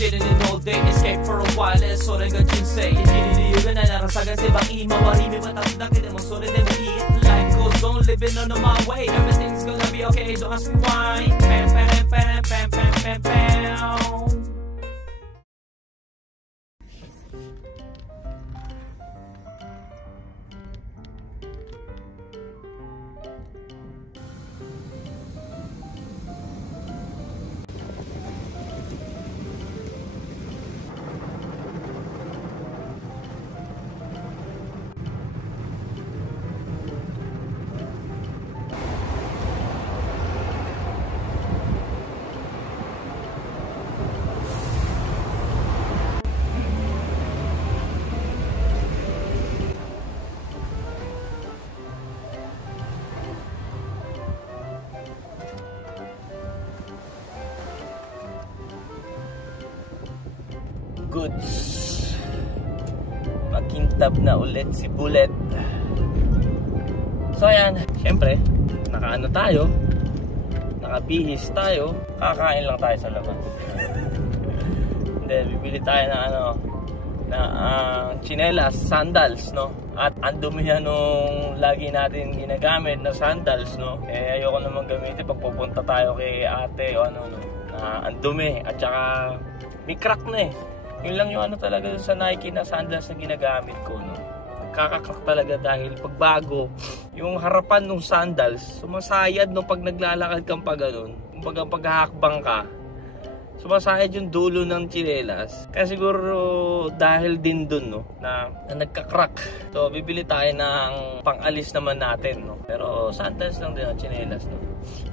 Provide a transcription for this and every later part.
sitting in all day, escape for a while, so they got you say. You're gonna narasagan si baki, mawarimi matapos na mo, so they will eat. Life goes on, living on my way. Everything's gonna be okay, don't ask me why. Pam, pam, pam, pam, pam, pam, pam. Goods, makintab na ulit si Bullet. So ayan, syempre nakaano tayo, nakabihis tayo, kakain lang tayo sa labas. Then bibili tayo na chinelas, sandals, no? At ang dumi na nung lagi natin ginagamit na sandals, no? Eh ayoko naman gamitin pag pupunta tayo kay ate o ano, no? Na ang dumi at saka may crack na eh. Yun lang yung talaga sa Nike na sandals na ginagamit ko, no? Kakakrak talaga dahil pag bago, yung harapan ng sandals, sumasayad no pag naglalakad kang pa ganun. Kumbaga pag hahakbang ka, sumasayad yung dulo ng tsinelas. Kaya siguro dahil din dun, no, na nagkakrak. So bibili tayo ng pang-alis naman natin, no? Pero sandals lang din ang tsinelas, no?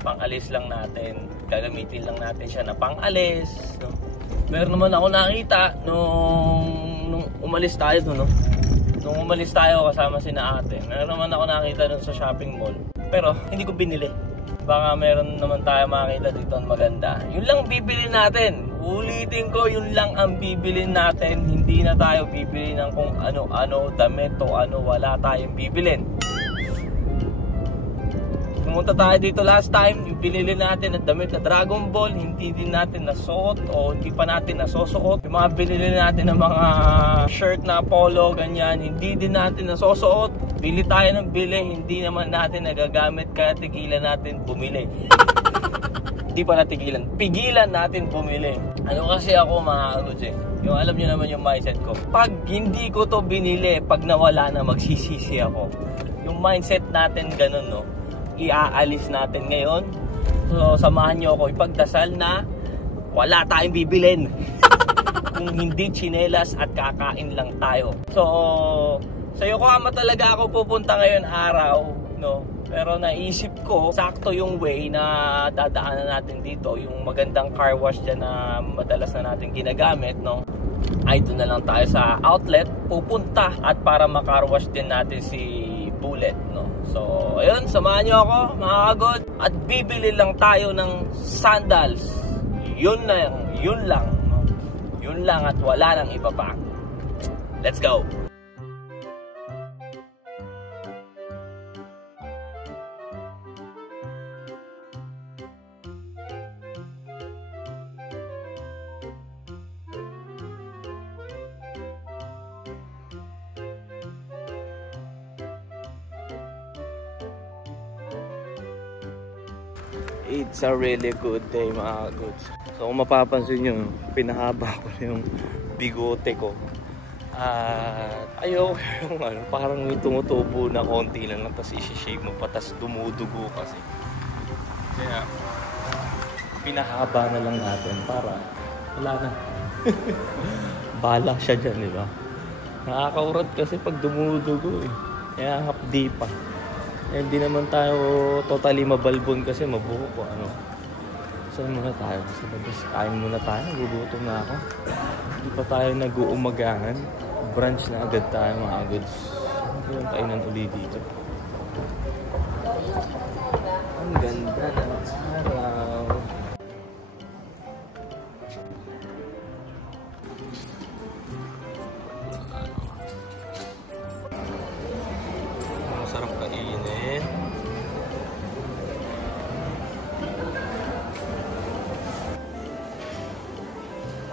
Pang-alis lang natin. Gagamitin lang natin siya na pang-alis, no? Meron naman ako nakita nung umalis tayo doon, no? Nung umalis tayo kasama sina ate. Meron naman ako nakita doon sa shopping mall. Pero hindi ko binili. Baka meron naman tayo makita dito ang maganda. Yun lang bibili natin. Ulitin ko, yun lang ang bibili natin. Hindi na tayo bibili ng kung ano-ano, damit o ano, wala tayong bibilin. Pumunta tayo dito last time, yung binili natin ang damit na Dragon Ball, hindi din natin nasuot o hindi pa natin nasusuot. Yung mga binili natin ng mga shirt na polo, ganyan, hindi din natin nasusuot. Bili tayo ng bili, hindi naman natin nagagamit, kaya tigilan natin bumili. Hindi pa natigilan, pigilan natin bumili. Ano kasi ako mga kaguds eh, yung alam nyo naman yung mindset ko. Pag hindi ko to binili, pag nawala na magsisisi ako. Yung mindset natin ganun, no? Iaalis natin ngayon. So samahan nyo ako ipagdasal na wala tayong bibilin. Kung hindi tsinelas at kakain lang tayo. So sa Yokohama talaga ako pupunta ngayon araw, no? Pero naisip ko sakto yung way na dadaanan natin dito, yung magandang car wash dyan na madalas na natin ginagamit, no? Ay doon na lang tayo sa outlet pupunta at para macar wash din natin si Bullet, no? So, ayun, samahan nyo ako, mga kagod. At bibili lang tayo ng sandals. Yun lang, no? Yun lang at wala nang iba pa. Let's go! It's a really good day, mga goods. So kung mapapansin nyo, pinahaba ko na yung bigote ko. At ayaw yung parang may tumutubo na konti lang, tapos isi-shave mo pa, tapos dumudugo kasi. Kaya pinahaba na lang natin para wala na. Bala siya dyan, di ba? Nakakaurad kasi pag dumudugo eh. Kaya hapdi pa. Eh, hindi naman tayo totally mabalbon kasi mabuho ko ano. Saan muna tayo? Sa labas, kain muna tayo. Nagugutom na ako. Hindi pa tayo nag-uumagahan. Brunch na agad tayo, mga goods. Ano yung kainan uli dito? Ang ganda ng araw. Masarap kainin.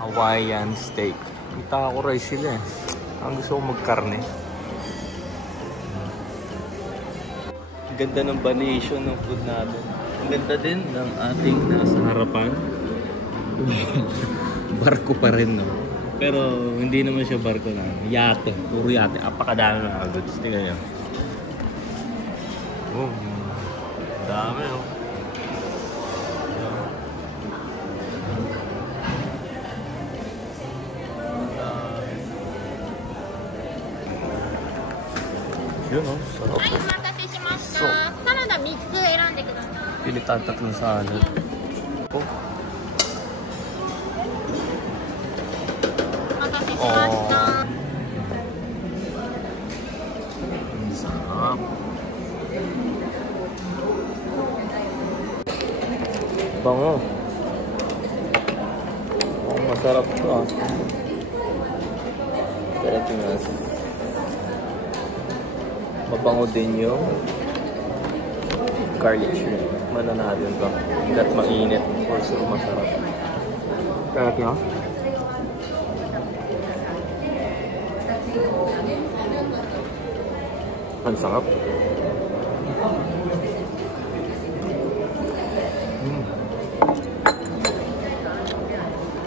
Hawaiian steak. Kita ko rice sila eh. Ang gusto ko magkarne. Ang ganda ng variation ng food natin. Ang ganda din ng ating nasa harapan. Barko pa rin, no? Pero hindi naman siya barko na. Yate. Puro yate. Apakadami na goods. Tingnan nyo. Oh, dami, oh. Yun, oh. Sarap. So, pilitan tatlong salad. Oh. Oh. Sarap. Bango. Oh, masarap to ah. Pero tingnan. Mabango din yung garlic shrimp. Mana natin to. Hanggat mainit. For sure masarap. Kaya kaya? Ang sarap.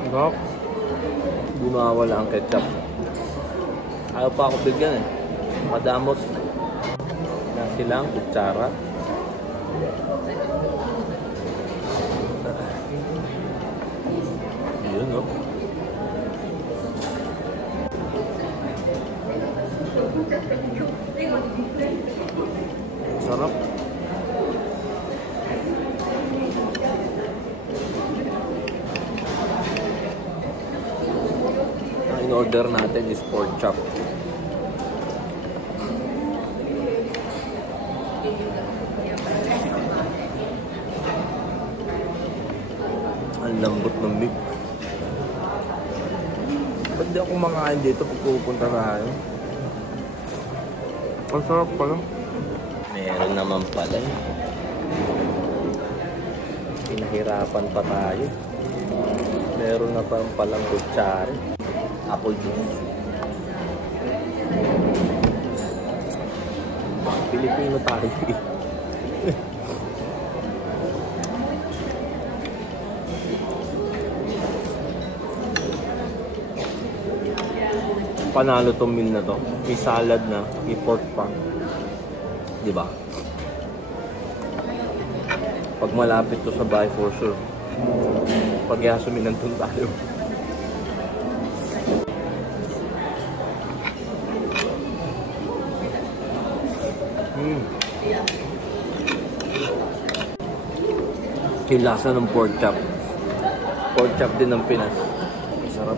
Sarap. Hindi mawawala ang ketchup. Ayaw pa ako bigyan eh. Madamot. Na silang kutsara. Yun, no? Sarap. Ang in-order natin is pork chop. Ang lambot ng meat. Ba't di ako makain dito pag pupunta tayo? Ang sarap pala. Meron naman pala. Pinahirapan pa tayo. Meron na palang kutsari. Apple juice. Pilipino tayo. Panalo tong meal na to. May salad na, may pork pa. Diba? Pag malapit to sa bahay for sure. Pag yasumin nandun tayo. Yung lasa ng pork chop. Pork chop din ng Pinas. Sarap.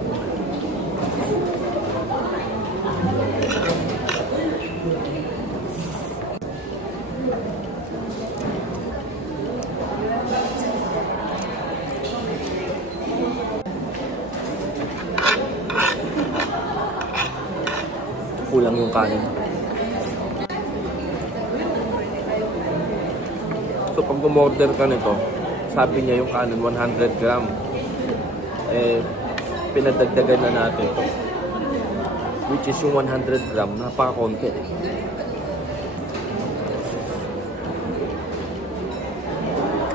Kulang yung kanin. So pag umorder ka nito, sabi niya yung kanin 100 gram. Eh, pinadagdagan na natin ito. Which is yung 100 gram, napaka-konti.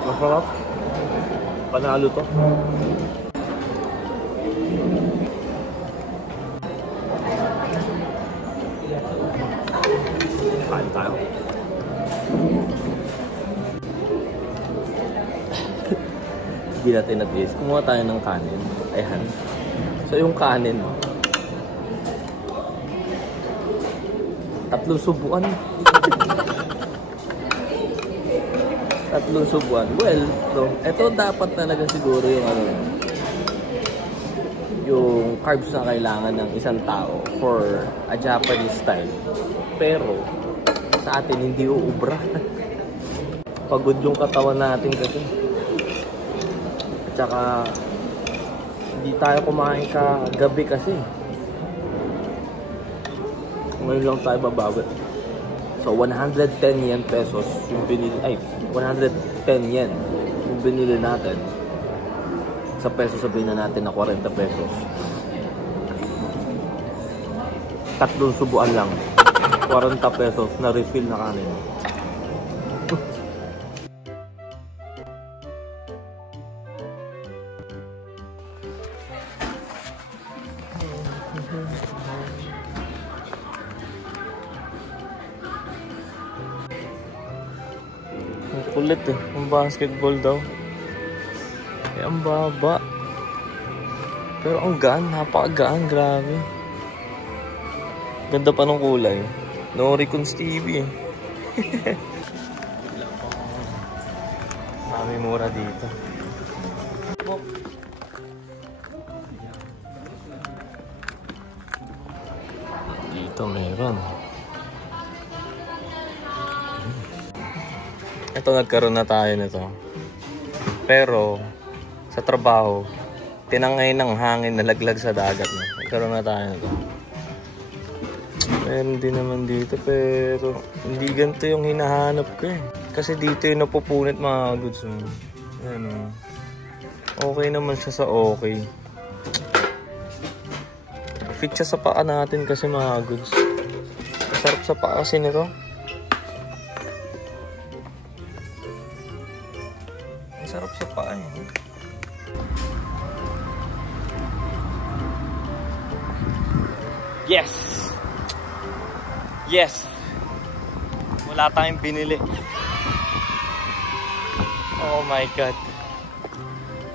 Masarap. Panalo to. Kain tayo. Hindi natin na-taste. Kumuha tayo ng kanin. Ayan. So yung kanin, tatlong subuan. Tatlong subuan. Well, so, ito dapat talaga siguro yung ano, yung carbs na kailangan ng isang tao for a Japanese style. Pero sa atin hindi uubra. Pagod yung katawan natin kasi. At saka hindi tayo kumain ka gabi kasi. Ngayon lang tayo babawi. So 110 yen pesos yung binili, ay 110 yen yung binili natin. Sa peso sabihin na natin na 40 pesos. Tatlong subuan lang. 40 pesos na refill na kanin. Ang kulit eh. Ang basketball daw. Eh, ang baba. Pero ang gaan. Napakagaan. Grabe. Ganda pa ng kulay. No Recons TV eh. Mami mura dito. Dito meron. Ito nagkaroon na tayo nito. Pero sa trabaho, tinangay ng hangin na laglag sa dagat. Nagkaroon na tayo nito. Meron din naman dito pero hindi ganito yung hinahanap ko eh. Kasi dito yung napupunit mga goods. Ayan, okay naman siya sa okay. Fit siya sa paa natin kasi mga goods. Masarap sa paa kasi nito. Masarap sa paa eh. Yes! Yes! Wala tayong binili. Oh my God.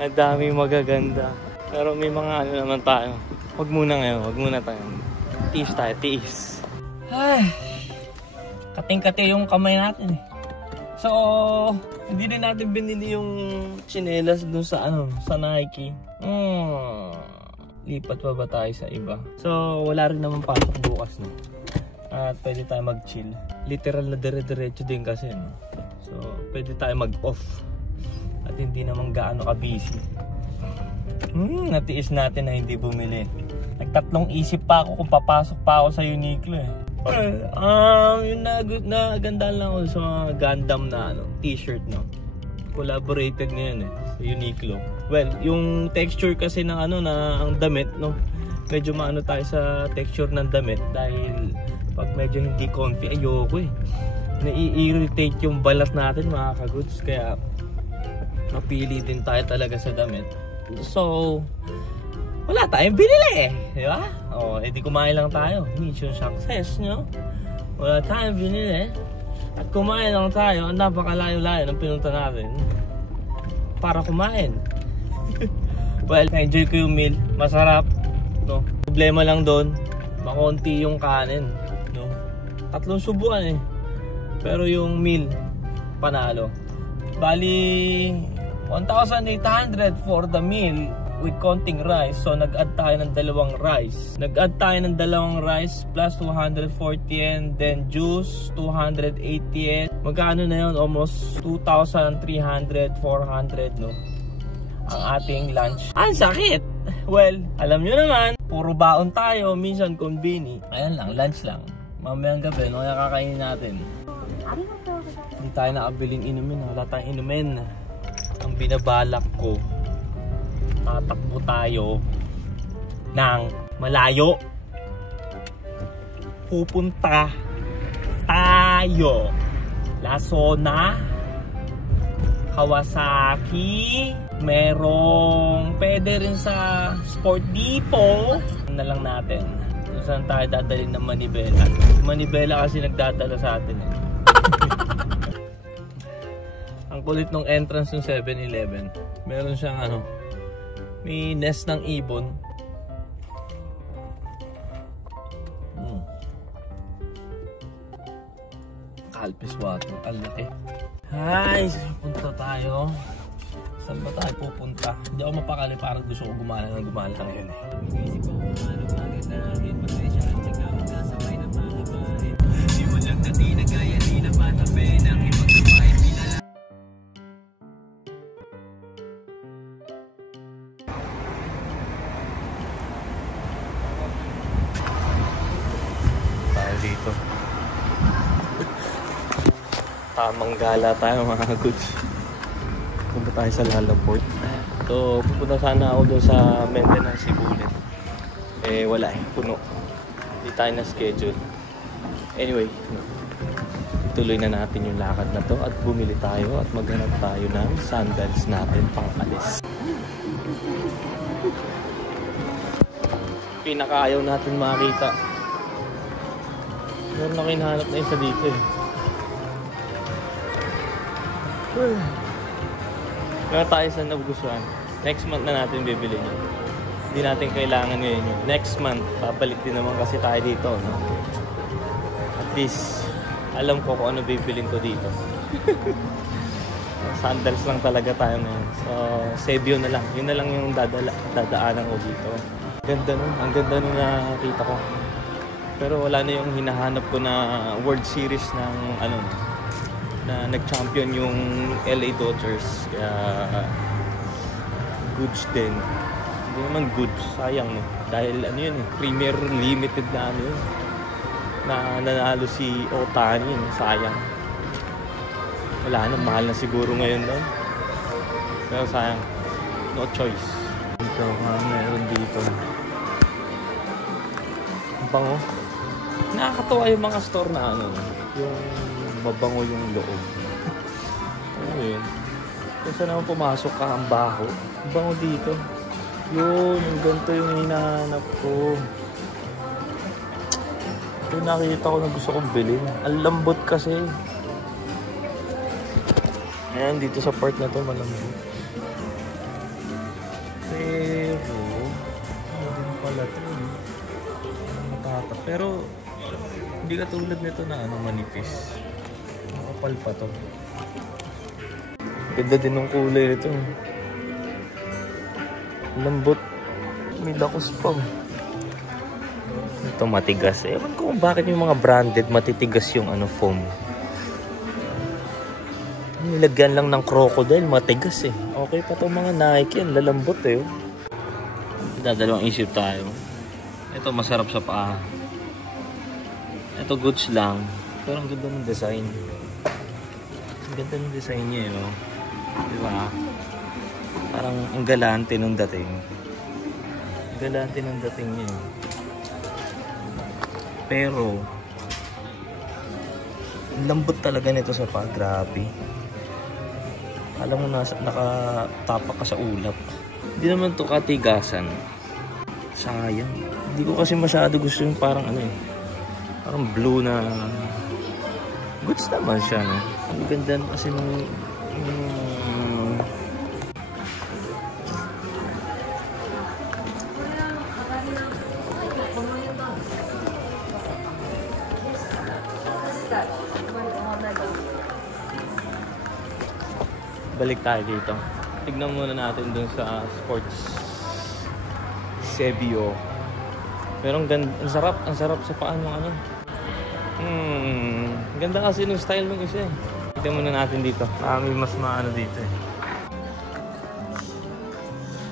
Ang dami magaganda. Pero may mga ano naman tayo. Wag muna ngayon. Wag muna tayo. Tiis tayo. Tiis. Ay. Kating-kati yung kamay natin eh. So, hindi rin natin binili yung tsinelas dun sa ano, sa Nike. Lipat pa ba tayo sa iba? So, wala rin naman pasok bukas no. At pwede tayo mag-chill. Literal na dire-diretso din kasi no? So pwede tayo mag-off. At hindi naman gaano ka-busy. Natiis natin na hindi bumili. Nagtatlong isip pa ako kung papasok pa ako sa Uniqlo eh. Yung nagandaan lang ako sa mga Gundam na ano, t-shirt no. Collaborated ngayon eh sa Uniqlo. Well, yung texture kasi ng ano na ang damit no. Medyo maano tayo sa texture ng damit dahil pag medyo hindi comfy, ayoko eh. Nai-irritate yung balat natin mga ka-goods. Kaya napili din tayo talaga sa damit. So, wala tayong binili eh. Di ba? O, edi kumain lang tayo. Mission success, no? Wala tayong binili. At kumain lang tayo. Ang napakalayo-layo ng pinunta natin. Para kumain. Well, na-enjoy ko yung meal. Masarap. No? Problema lang doon, makonti yung kanin. No? 3 subuan eh. Pero yung meal, panalo. Bali, 1,800 for the meal with counting rice. So nag-add tayo ng 2 rice. Nag-add tayo ng 2 rice plus 240 yen. Then juice, 280 yen. Magkano na yun? Almost 2,300, 400 no? Ang ating lunch. Ang sakit! Well, alam nyo naman, puro baon tayo, minsan konbini. Ayan lang, lunch lang. Mamayang gabi, no kaya kakainin natin. Hindi tayo nakabiling inumin, wala tayong inumin. Ang binabalak ko, tatakbo tayo ng malayo. Pupunta tayo Lasona, Kawasaki, merong pwede rin sa Sport Depot. Na lang natin kung saan tayo dadalhin ng Manibela. Manibela kasi nagdadala sa atin eh. Ang kulit ng entrance ng 7-Eleven. Meron siyang ano, may nest ng ibon. Kalpis water, ang laki. Hi, punta tayo. Saan ba tayo pupunta? Hindi ako mapakali, parang gusto ko gumala ngayon eh. Isip ko kung ano bagay natin, pasensya at saka magkasabay na pangabahin. Di mo lang na di na gaya, di na patabi, nang ipagkabay, pinala. Tayo dito. Tamang gala tayo mga goods. Punta tayo sa Lalaport. So, pupunta sana ako dun sa maintenance si Bullet. Eh, wala eh. Puno. Hindi tayo na schedule. Anyway, tuloy na natin yung lakad na to at bumili tayo at maghanap tayo ng sandals natin pang alis. Pinakaayaw natin makita. Meron na kinahanap na isa dito eh. Kaya tayo sa nagugustuhan. Next month na natin bibili nyo. Hindi natin kailangan ngayon yun. Next month, babalik din naman kasi tayo dito. No? At least, alam ko kung ano bibilin ko dito. Sandals lang talaga tayo ngayon. So, Sebio na lang. Yun na lang yung dadaanan ko dito. Ganda nun. Ang ganda nun nakita ko. Pero wala na yung hinahanap ko na World Series ng ano na nag-champion yung LA Dodgers. Kaya goods din. Hindi naman goods. Sayang no. Dahil ano yun eh. Premier Limited na ano yun. Na nanalo si Otani. Sayang. Wala na. Mahal na siguro ngayon doon. Pero sayang. No choice. Ito nga meron dito. Bango. Nakakatawa yung mga store na ano. Yung mabango yung loob. Ano yun? Kung saan naman pumasok ka ang baho. Bango dito. Yun. Yung ganito yung hinahanap ko. Ito nakita ko na gusto kong bilhin. Ang lambot kasi. Ayan, dito sa part na to malambot. Pero ano din pala to eh. Matata. Pero hindi katulad nito na ano manipis. Makapal pa to. Ganda din ng kulay nito. Lambot. May lakos pa. Ito matigas. Ewan ko kung bakit yung mga branded matitigas yung ano foam. Nilagyan lang ng crocodile, matigas eh. Okay pa itong mga Nike yan, lalambot eh. Dadalawang isip tayo. Ito masarap sa paa. Ito goods lang. Pero ang ganda ng design. Ang ganda ng design niya eh. No? Diba? Parang ang galante nung dating. Ang galante nung dating niya eh. Pero lambot talaga nito sa paa. Grabe. Alam mo na, nakatapak ka sa ulap. Hindi naman to katigasan. Sayang. Hindi ko kasi masyado gusto yung parang ano eh. Parang blue na goods naman siya, no? Ang ganda kasi nung balik tayo dito. Tignan muna natin dun sa sports Sebio. Pero ang sarap sa paan ng ano. Ganda kasi ng style ng isa eh. Tignan muna natin dito. May mas maano dito eh.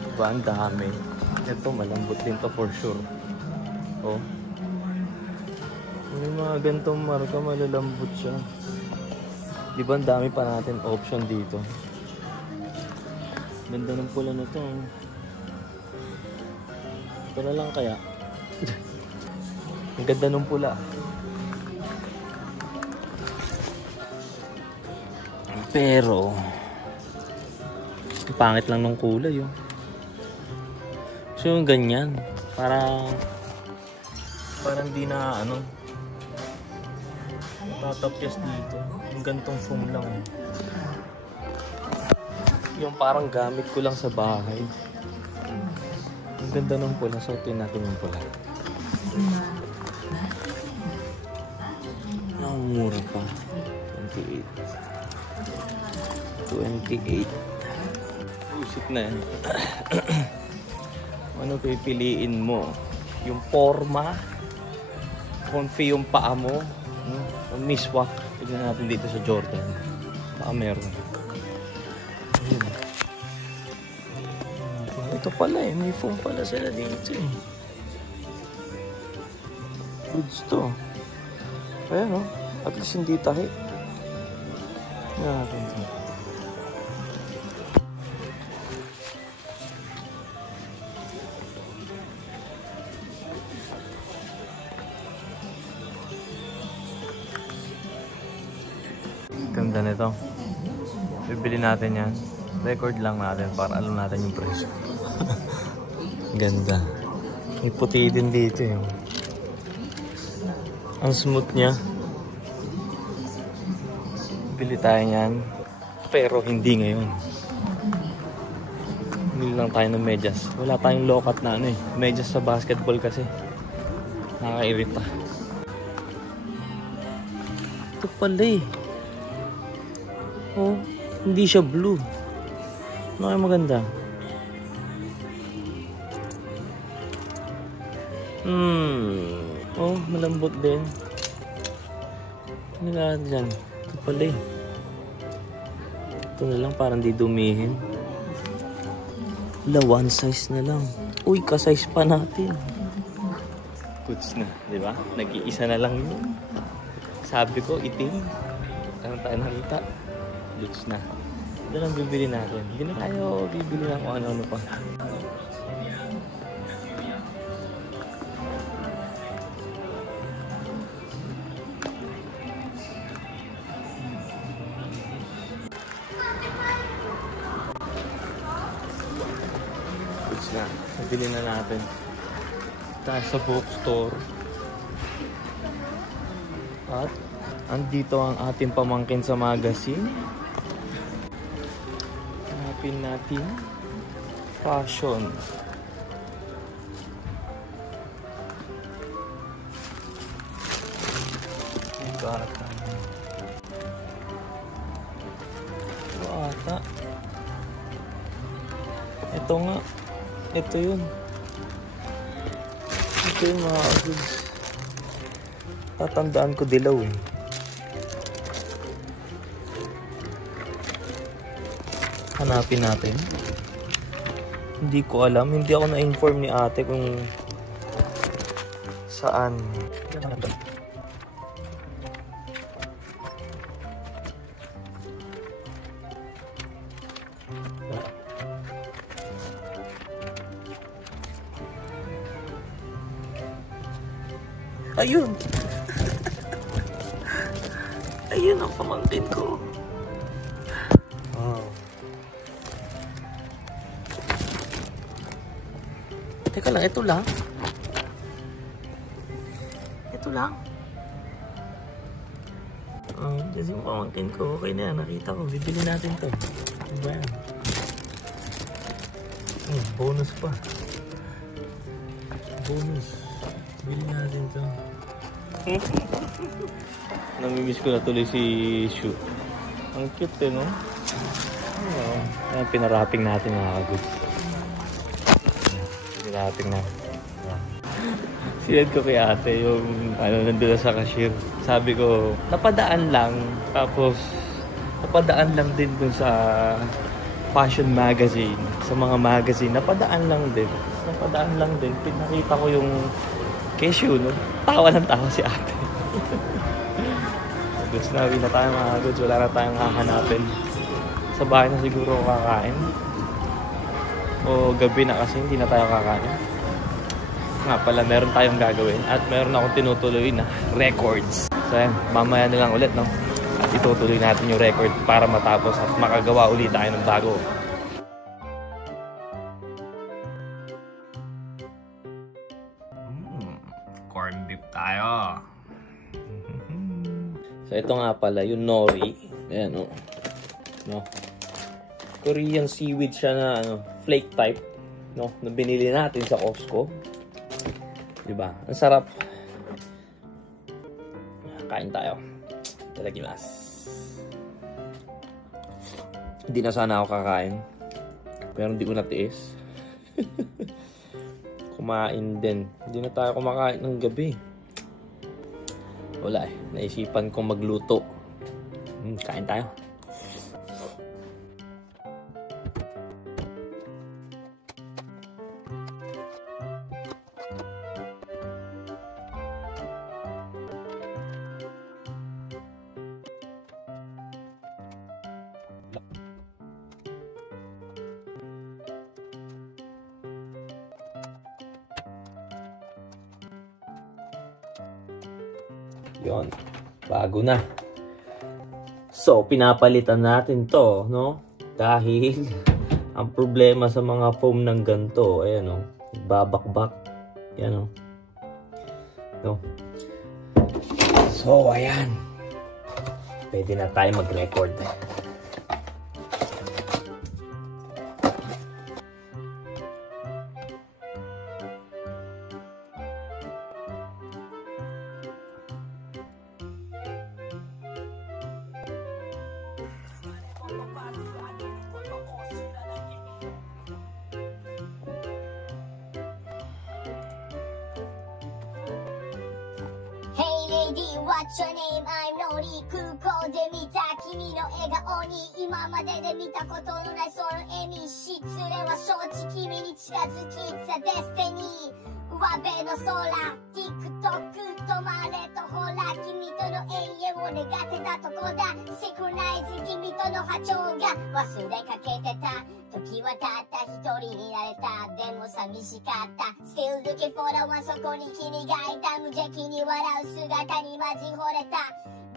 Diba, ang dami. Ito malambot din to for sure. Oh. May mga gantong marka, malalambot siya. Diba ang dami pa natin option dito. Ganda ng pula na to. Ito na lang kaya. Ang ganda ng pula. Pero ang pangit lang ng kulay oh. So yung ganyan. Parang di na ano. Tatapyas dito. Yung gantong foam lang. Yung parang gamit ko lang sa bahay. Ang ganda ng pula. Suotin natin yung pula. Ang mura pa. 28. Usip na yan. Ano pipiliin mo? Yung forma? Comfy yung paa mo? Miswak. Tignan natin dito sa Jordan. Baka meron. Ito pala eh. May foam pala sila dito eh. Goods to. Ayan o. At least hindi tahi. Yan natin ito. ito. Bibili natin yan. Record lang natin para alam natin yung presyo. Ganda. May puti din dito eh. Ang smooth niya. Bili tayo niyan. Pero hindi ngayon. Bili lang tayo ng medyas. Wala tayong lokat na ano eh. Medyas sa basketball kasi. Nakakairita. Ito pala eh. Oh, hindi siya blue. Ano kaya maganda? Oh, malambot din. Ano nga dyan? Ito pala eh. Ito na lang, parang di dumihin. Wala, one size na lang. Uy, ka-size pa natin. Goods na, di ba? Nag-iisa na lang yun. Sabi ko, itim. Ano tayo nakita? Goods na. Ito lang bibili natin. Hindi na tayo bibili ng kung ano-ano pa. Goods na. Bibili na natin. Tayo sa bookstore. At andito ang ating pamangkin sa magazine. Hanapin natin fashion. Ito ata. Ito ata. Ito nga. Ito yun. Ito yung mga goods. Tatandaan ko dilaw eh. Hanapin natin. Hindi ko alam. Hindi ako na-inform ni ate kung saan. Ayun! Ayun ang pamangkin ko. Wow. Teka lang, ito lang. Ito lang. Kasi yung pamangkin ko, okay na yan. Nakita ko, bibili natin to. Ano ba yan? Bonus pa. Bonus. Bili natin to. Namimiss ko na tuloy si Shu. Ang cute eh, no? Ayan, pinarapping natin mga goods. Pinarapping na. Sinad ko kay ate yung nandun sa cashier. Sabi ko, napadaan lang. Tapos, napadaan lang din dun sa fashion magazine. Sa mga magazine, napadaan lang din. Napadaan lang din. Pinakita ko yung kesyo, no? Tawa ng tawa si ate. Goods na, uwi na tayo mga goods. Wala na tayong hahanapin. Sa bahay na siguro kakain. O gabi na kasi hindi na tayo kakain. Nga pala, meron tayong gagawin. At meron akong tinutuloy na records. So yan, mamaya na lang ulit, no? At itutuloy natin yung record para matapos at makagawa ulit tayo ng bago. Corn beef tayo. So ito nga pala yung nori. Ayan o. No. Korean seaweed siya na ano, flake type, no, na binili natin sa Costco. 'Di ba? Ang sarap. Kain tayo. Itadakimasu. Hindi na sana ako kakain. Pero hindi ko natiis. Kumain din. Hindi na tayo kumakain ng gabi. Wala eh. Naisipan kong magluto. Kain tayo. Yon, bago na. So, pinapalitan natin to, no? Dahil ang problema sa mga foam ng ganito, ayan o, babakbak. Ayan o. No? So, ayan. Pwede na tayo mag-record. Hey lady, what's your name? I'm Nori. 空港で見た君の笑顔に今までで見たことのないその笑み。失礼は承知、君に近づき It's a destiny。 上辺の空 TikTok 止まれとほら君との永遠を願ってたとこだ。シンクロナイズ君との波長が忘れかけてた。時はたった一人になれた。でも寂しかった。 Still looking for the one そこに君がいた。無邪気に笑う姿にマジ惚れた。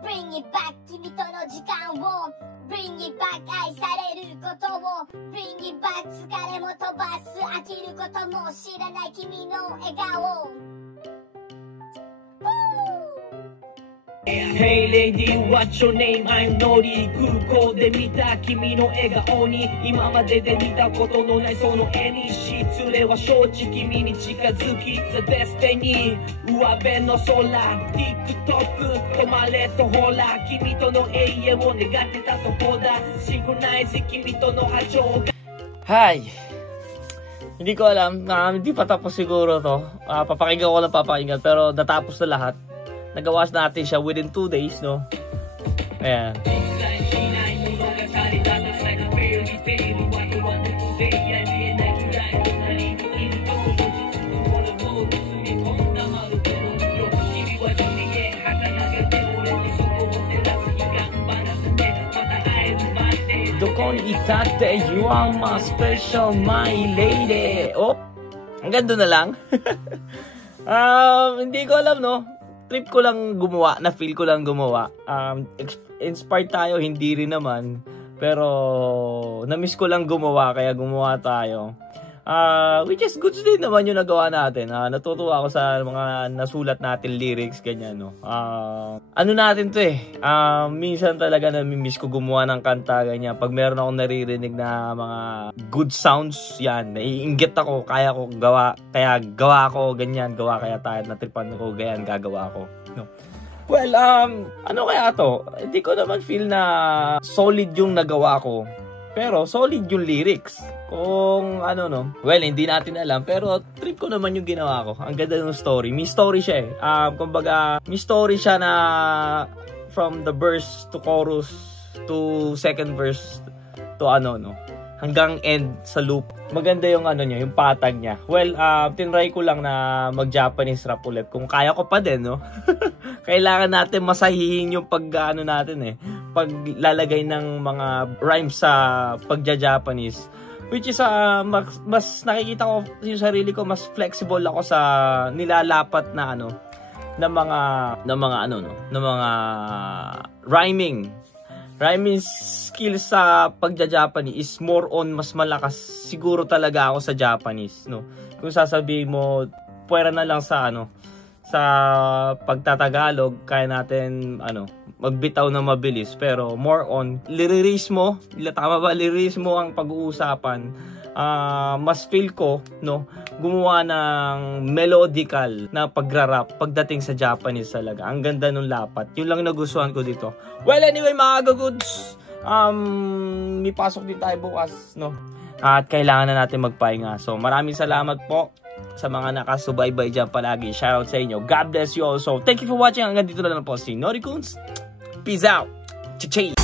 Bring it back 君との時間を Bring it back 愛されることを Bring it back 疲れも飛ばす飽きることも知らない君の笑顔。 Hey lady, what's your name? I'm Nori. 空港で見た君の笑顔に今までで見たことのないその絵に失礼は承知、君に近づき It's a destiny。 上辺の空 TikTok 止まれとほら君との永遠を願ってたとこだ。シンクロナイズ君との波長が。 Hi! Hindi ko alam, hindi pa tapos siguro to. Papakinggan ko lang papakinggan, pero natapos na lahat. Nagawa natin siya within 2 days, no? Ayan. Dokon itate, you are my special, my lady. Oh, hanggang doon na lang. Hindi ko alam, no? Trip ko lang gumawa, na feel ko lang gumawa. Inspired tayo, hindi rin naman. Pero, na-miss ko lang gumawa, kaya gumawa tayo. Which is good din naman yung nagawa natin. Natutuwa ako sa mga nasulat natin lyrics, ganyan, no. Ano natin to eh. Minsan talaga nami-miss ko gumawa ng kanta, ganyan. Pag meron akong naririnig na mga good sounds, yan. Naiinggit ako, kaya ko gawa. Kaya gawa ko, ganyan. Gawa kaya tayo, natripan ko, ganyan, gagawa ko. No. Well, ano kaya to? Hindi ko naman feel na solid yung nagawa ko. Pero solid yung lyrics. Kung ano, no. Well, hindi natin alam. Pero trip ko naman yung ginawa ko. Ang ganda ng story. May story siya eh. Kumbaga, may story siya na from the verse to chorus to second verse to ano, no. Hanggang end sa loop. Maganda yung ano niya, yung patag niya. Well, tinry ko lang na mag-Japanese rap ulit. Kung kaya ko pa din, no. Kailangan natin masahihin yung pag-ano natin eh. Paglalagay ng mga rhymes sa pagja-Japanese. Which is mas nakikita ko yung sarili ko, mas flexible ako sa nilalapat na ano na mga rhyming skills sa pagja-Japanese is more on mas malakas siguro talaga ako sa Japanese, no. Kung sasabihin mo puwera na lang sa ano sa pagtatagalog, kaya natin magbitaw na mabilis, pero more on lirismo, tama ba, lirismo ang pag-uusapan. Mas feel ko, no, gumawa ng melodical na pagra-rap pagdating sa Japanese talaga. Ang ganda nung lapat. Yun lang nagustuhan ko dito. Well, anyway, mga goods, may pasok din tayo bukas, no, at kailangan na natin magpahinga. So maraming salamat po sa mga nakasubaybay dyan palagi. Shoutout sa inyo. God bless you also. Thank you for watching. Hanggang dito na lang po si Nori Kunz. Peace out. Cha-ching.